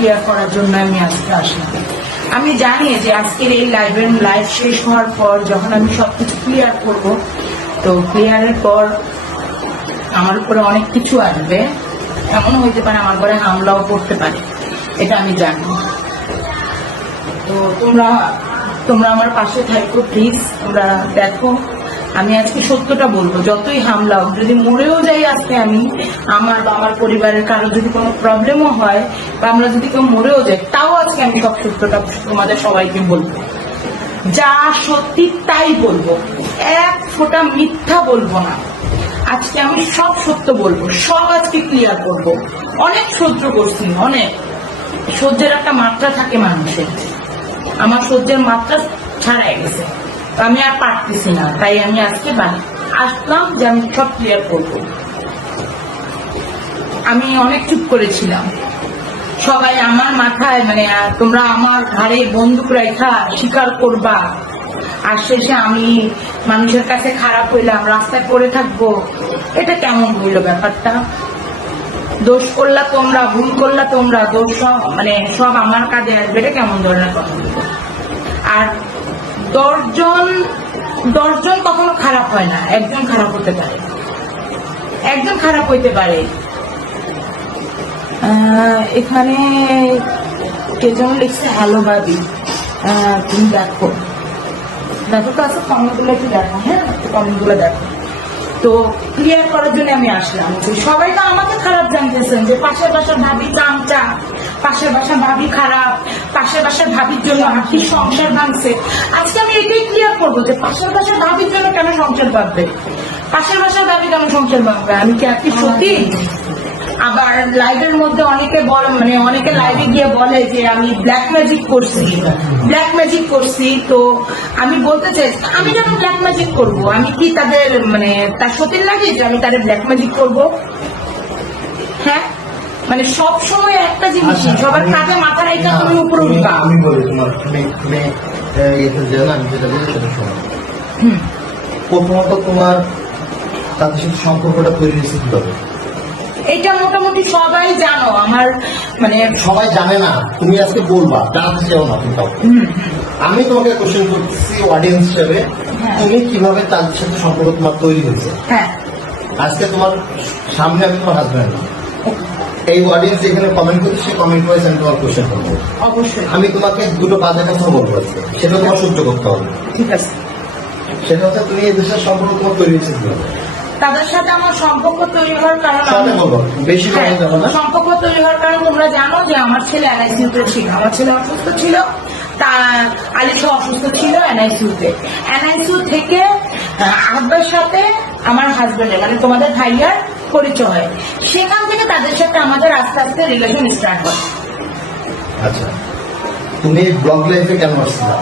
Clear করার জন্য আমি আজকে আসলাম। আমি জানি যে আজকের এই লাইভের লাইভ শেষ হওয়ার পর যখন আমি সবকিছু ক্লিয়ার করব, তো ক্লিয়ারের পর আমার উপরে অনেক কিছু আসবে। এমনও হইতে পারে আমার ঘরে হামলাও করতে পারে, এটা আমি জানি। তো তোমরা তোমরা আমার পাশে থাকো প্লিজ তোমরা দেখো। আমি আজকে সত্যটা বলব, যতই হামলা হোক, যদি মরেও যাই আজকে আমি, আমার বা আমার পরিবারের কারও যদি কোনো প্রবলেমও হয়, বা আমরা যদি কেউ মরেও যাই, তাও আজকে আমি সব সত্যটা তোমাদের সবাইকে বলব। যা সত্যি তাই বলব, এক ফোঁটা মিথ্যা বলব না। আজকে আমি সব সত্য বলব, সব আজকে ক্লিয়ার করব। অনেক সহ্য করছি, অনেক। সহ্যের একটা মাত্রা থাকে মানুষের। আমার সহ্যের মাত্রা ছাড়াই গেছে। আমি আর পারতেছি না, তাই আমি আজকে আসলাম যে আমি সব ক্লিয়ার করব। আমি অনেক চুপ করেছিলাম। সবাই আমার মাথায় মানে তোমরা আমার ঘাড়ে বন্দুক রেখা স্বীকার করবা। আর শেষে আমি মানুষের কাছে খারাপ হইলাম, রাস্তায় পড়ে থাকব। এটা কেমন হইল ব্যাপারটা? দোষ করলা তোমরা, ভুল করলা তোমরা, দোষ মানে সব আমার কাজে আসবে, এটা কেমন ধরনের কথা? আর দশজন দশজন কখনো খারাপ হয় না, একজন খারাপ হতে পারে। একজন খারাপ হইতে পারে। এখানে কে যেন লিখছে ভাবি তুমি দেখো। দেখো তো আছে কমেন্টগুলো একটু দেখো হ্যাঁ? কমেন্টগুলো দেখো। তো ক্লিয়ার করার জন্য আমি আসলাম। সবাই তো আমাকে খারাপ জানতেছেন যে পাশের বাসার ভাবি, চামচা পাশের বাসার ভাবি খারাপ, পাশের বাসার ভাবির জন্য আর্থিক সংসার ভাঙছে। আজকে আমি এটাই ক্লিয়ার করব যে পাশের বাসার ভাবির জন্য কেন সংসার ভাববে পাশের বাসার ভাবি কেন সংসার ভাববে আমি কি আর্থিক সত্যি? আবার লাইভের মধ্যে অনেকে বল মানে অনেকে লাইভে গিয়ে বলে যে আমি ব্ল্যাক ম্যাজিক করছি। ব্ল্যাক ম্যাজিক করছি, তো আমি বলতে চাই, আমি যখন ব্ল্যাক ম্যাজিক করব, আমি কি তাদের মানে তার সতীর লাগে যে আমি তাদের ব্ল্যাক ম্যাজিক করব? হ্যাঁ? মানে সব সময় একটা জিনিস আচ্ছা, সবার কাঁধে মাথা রেখে তুমি উপরে উঠবা। আমি বলি তোমার তুমি তুমি আহ, ইয়েতে আমি যেটা বলি সেটা শোনো। প্রথমত তোমার তাদের সাথে সম্পর্কটা তৈরি হয়েছে কীভাবে? এটা মোটামুটি সবাই জানো। আমার মানে সবাই জানে না। তুমি আজকে বলবা জানতে চাও না তুমি। হুম, আমি তোমাকে কোশ্চেন করতেছি অডিয়েন্স হিসেবে হ্যাঁ। তুমি কীভাবে তাদের সাথে সম্পর্ক তোমার তৈরি হয়েছে? হ্যাঁ। আজকে তোমার সামনে আমি তোমার হাজব্যান্ড এই অডিয়েন্স এখানে কমেন্ট করছে সে কমেন্ট করেছে আমি তোমার কোশ্চেন করব। অবশ্যই। আমি তোমাকে দুটো বাজে কথা বলব সেটা তোমার সহ্য করতে হবে। ঠিক আছে। সেটা হচ্ছে তুমি এই দেশের সম্পর্ক তোমার তৈরি হয়েছে তাদের সাথে আমার সম্পর্ক তৈরি হওয়ার কারণ বেশি হ্যাঁ, সম্পর্ক তৈরি হওয়ার কারণ তোমরা জানো যে আমার ছেলে এনআইসিউতে ছিল আমার ছেলে অসুস্থ ছিল। তা আলিশা অসুস্থ ছিল এনআইসিউতে এনআইসিউ থেকে আহ, আব্বার সাথে আমার হাজবেন্ডের মানে তোমাদের ভাইয়ার পরিচয় হয়। সেখান থেকে তাদের সাথে আমাদের আস্তে আস্তে রিলেশন স্টার্ট হয়। আচ্ছা তুমি ব্লগ লাইফে কেন আসছিলা